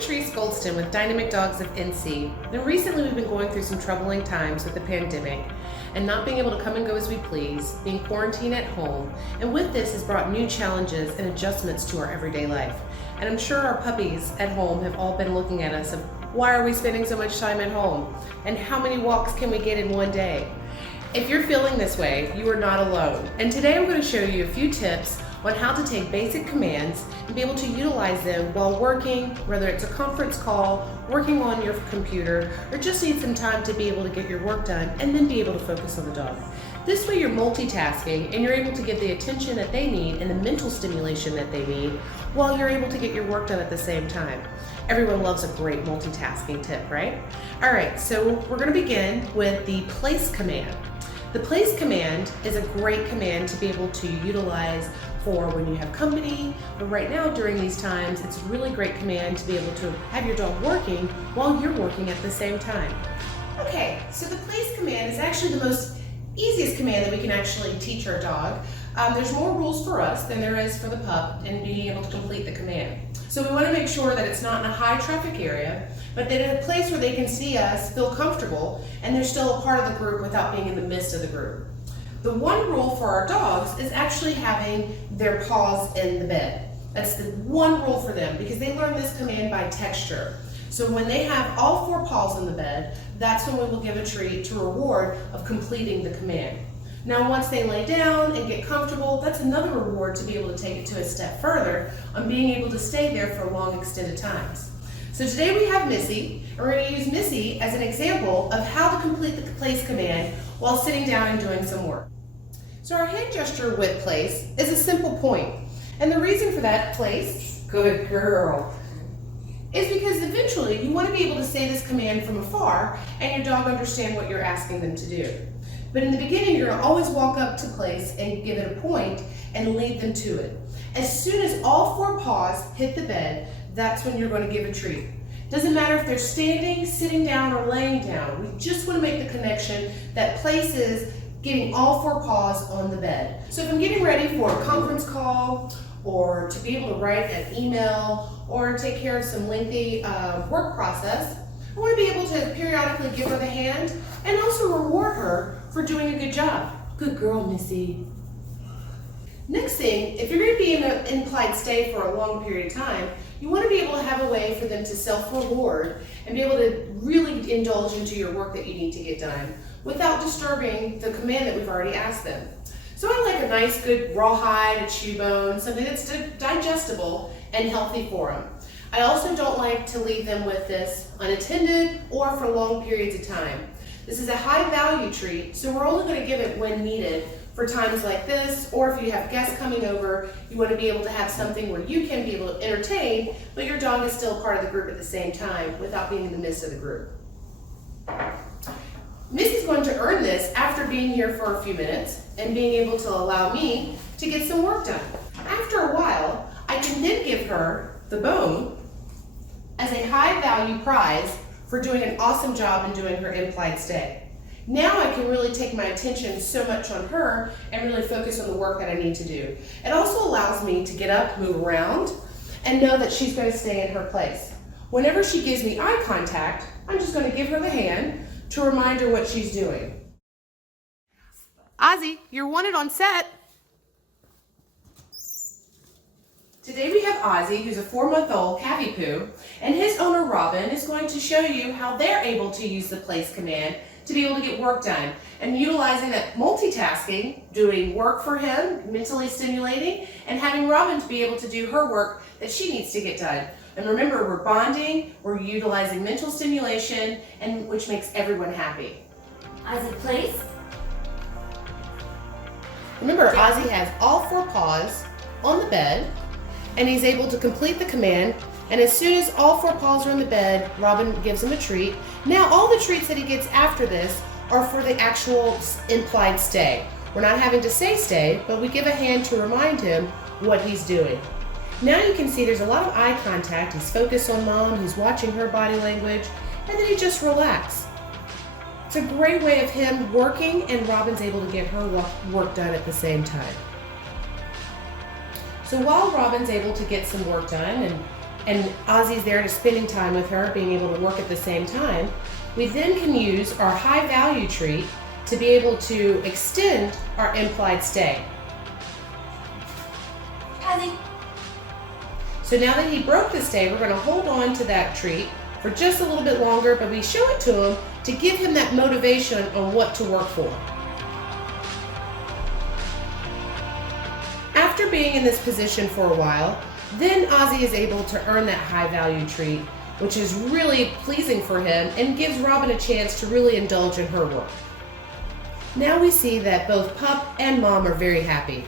Patrice Goldston with Dynamic Dogs of NC. And recently we've been going through some troubling times with the pandemic and not being able to come and go as we please, being quarantined at home, and with this has brought new challenges and adjustments to our everyday life. And I'm sure our puppies at home have all been looking at us of why are we spending so much time at home? And how many walks can we get in one day? If you're feeling this way, you are not alone. And today I'm going to show you a few tips on how to take basic commands and be able to utilize them while working, whether it's a conference call, working on your computer, or just need some time to be able to get your work done and then be able to focus on the dog. This way you're multitasking and you're able to give the attention that they need and the mental stimulation that they need while you're able to get your work done at the same time. Everyone loves a great multitasking tip, right? All right, so we're going to begin with the place command. The place command is a great command to be able to utilize for when you have company, but right now during these times, it's a really great command to be able to have your dog working while you're working at the same time. Okay, so the place command is actually the most easiest command that we can actually teach our dog. There's more rules for us than there is for the pup in being able to complete the command. So we want to make sure that it's not in a high traffic area, but that in a place where they can see us, feel comfortable, and they're still a part of the group without being in the midst of the group. The one rule for our dogs is actually having their paws in the bed. That's the one rule for them because they learn this command by texture. So when they have all four paws in the bed, that's when we will give a treat to reward of completing the command. Now once they lay down and get comfortable, that's another reward to be able to take it to a step further on being able to stay there for long extended times. So today we have Missy, and we're going to use Missy as an example of how to complete the place command while sitting down and doing some work. So our hand gesture with place is a simple point. And the reason for that, place, good girl, is because eventually you want to be able to say this command from afar and your dog understand what you're asking them to do. But in the beginning, you're going to always walk up to place and give it a point and lead them to it. As soon as all four paws hit the bed, that's when you're going to give a treat. Doesn't matter if they're standing, sitting down, or laying down. We just want to make the connection that place is getting all four paws on the bed. So if I'm getting ready for a conference call or to be able to write an email or take care of some lengthy work process, I want to be able to periodically give her the hand and also reward her for doing a good job. Good girl, Missy. Next thing, if you're going to be in an implied stay for a long period of time, you want to be able to have a way for them to self-reward and be able to really indulge into your work that you need to get done without disturbing the command that we've already asked them. So I like a nice, good rawhide, a chew bone, something that's digestible and healthy for them. I also don't like to leave them with this unattended or for long periods of time. This is a high value treat, so we're only going to give it when needed for times like this, or if you have guests coming over, you want to be able to have something where you can be able to entertain, but your dog is still part of the group at the same time without being in the midst of the group. Missy's going to earn this after being here for a few minutes and being able to allow me to get some work done. After a while, I can then give her the bone as a high value prize for doing an awesome job in doing her implied stay. Now I can really take my attention so much on her and really focus on the work that I need to do. It also allows me to get up, move around, and know that she's going to stay in her place. Whenever she gives me eye contact, I'm just going to give her the hand to remind her what she's doing. Ozzie, you're wanted on set. Today we have Ozzie, who's a 4-month-old Cavapoo, and his owner Robin is going to show you how they're able to use the place command to be able to get work done and utilizing that multitasking, doing work for him, mentally stimulating, and having Robin to be able to do her work that she needs to get done. And remember, we're bonding, we're utilizing mental stimulation, and which makes everyone happy. Ozzie, place. Remember, Ozzie has all four paws on the bed, and he's able to complete the command. And as soon as all four paws are in the bed, Robin gives him a treat. Now all the treats that he gets after this are for the actual implied stay. We're not having to say stay, but we give a hand to remind him what he's doing. Now you can see there's a lot of eye contact. He's focused on mom, he's watching her body language, and then he just relaxes. It's a great way of him working and Robin's able to get her work done at the same time. So while Robin's able to get some work done and and Ozzie's there to spending time with her, being able to work at the same time, we then can use our high value treat to be able to extend our implied stay. Ozzie. So now that he broke the stay, we're going to hold on to that treat for just a little bit longer, but we show it to him to give him that motivation on what to work for. After being in this position for a while, then Ozzie is able to earn that high value treat, which is really pleasing for him and gives Robin a chance to really indulge in her work. Now we see that both Pup and Mom are very happy.